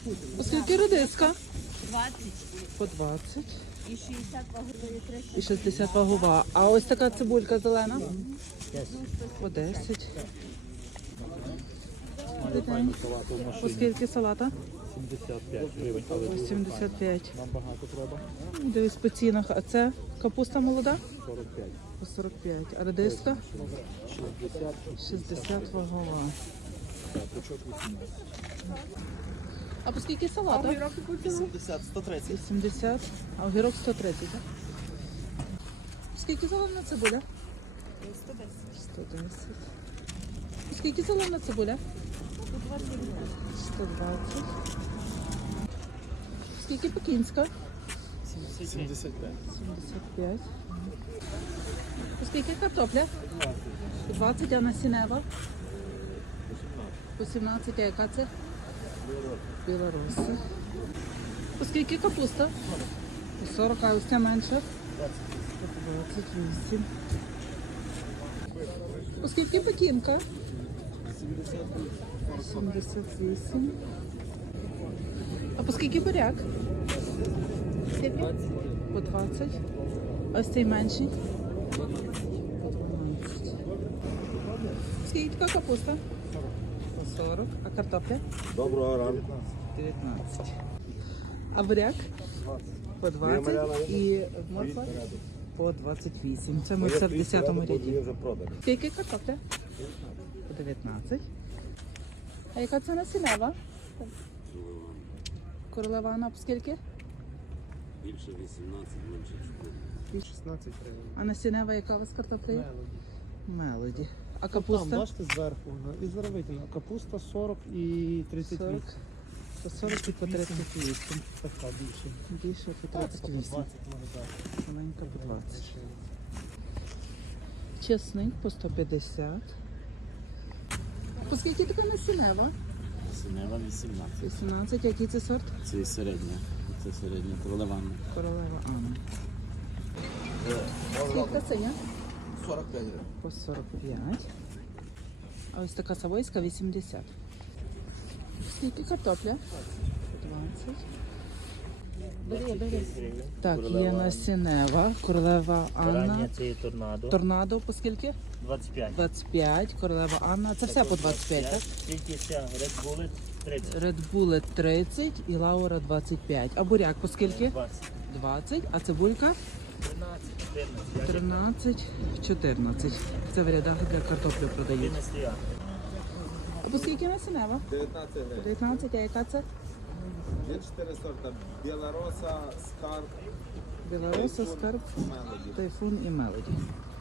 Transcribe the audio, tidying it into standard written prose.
Оскільки редиска? 20 По 20. і 60 вагової 30. І 60 вагова. А ось така цибулька зелена? По 10. Оскільки салата? 75 гривень. По 75. Нам багато треба. Дивись по цінах. А це капуста молода? 45. По 45. А редиска? 60. 60 вагова. Пучок 18. А по скільки салата? 80, 130. 80, а огірок 130, так? Скільки зелена цибуля? 110. Скільки зелена цибуля? 120. Скільки пекінська? 75. 75. Скільки картопля? 20, а насінева? 18, а яка це? Білороса. Скільки капуста? 40, а ось ця менша? 28. Оскільки пекінка? 78. А по скільки буряк? Скільки? По 20. А ось цей менший? 12. Скільки така капуста? По 40. А картопля? Доброго ранку. 19. А буряк? По 20 і морква? По 28. Це ми все в 10-му ряді. Скільки картопля? По 19. А яка це насінева? Королева Анна по скільки? Більше 18, менше 4. 16 гривень. А насінева яка у вас картопля? Мелоді. А Там, капуста? бачите, зверху, і заробити. Капуста 40 і 38. 40. По 40 і по 38. Така більше. Більше по По 20 38. може дати. Маленька по 20. Чесник по 150. По скільки така насінева? Синева 18. 18. Який це сорт? Це середня. Це середня королевана. Королева Анна. Скільки це є? 45 гривень. По 45. А ось така савойська 80. Скільки картопля? 20. Бери. Так, є насінева, королева Анна. Рання це є торнадо. Торнадо по скільки? 25. 25, королева Анна. Це все по 25, так? Тільки ця Red Bullet 30. Red Bullet 30 і Лаура 25. А буряк по скільки? 20. 20. А цибулька? 13, 14. 13, 14. Це в рядах для картоплі продають. 11 я. А по скільки насінева? 19 гривень. 19, а яка це? Є 4 сорта. Білороса, скарб, Білороса, скарб, мелоді. тайфун і мелоді.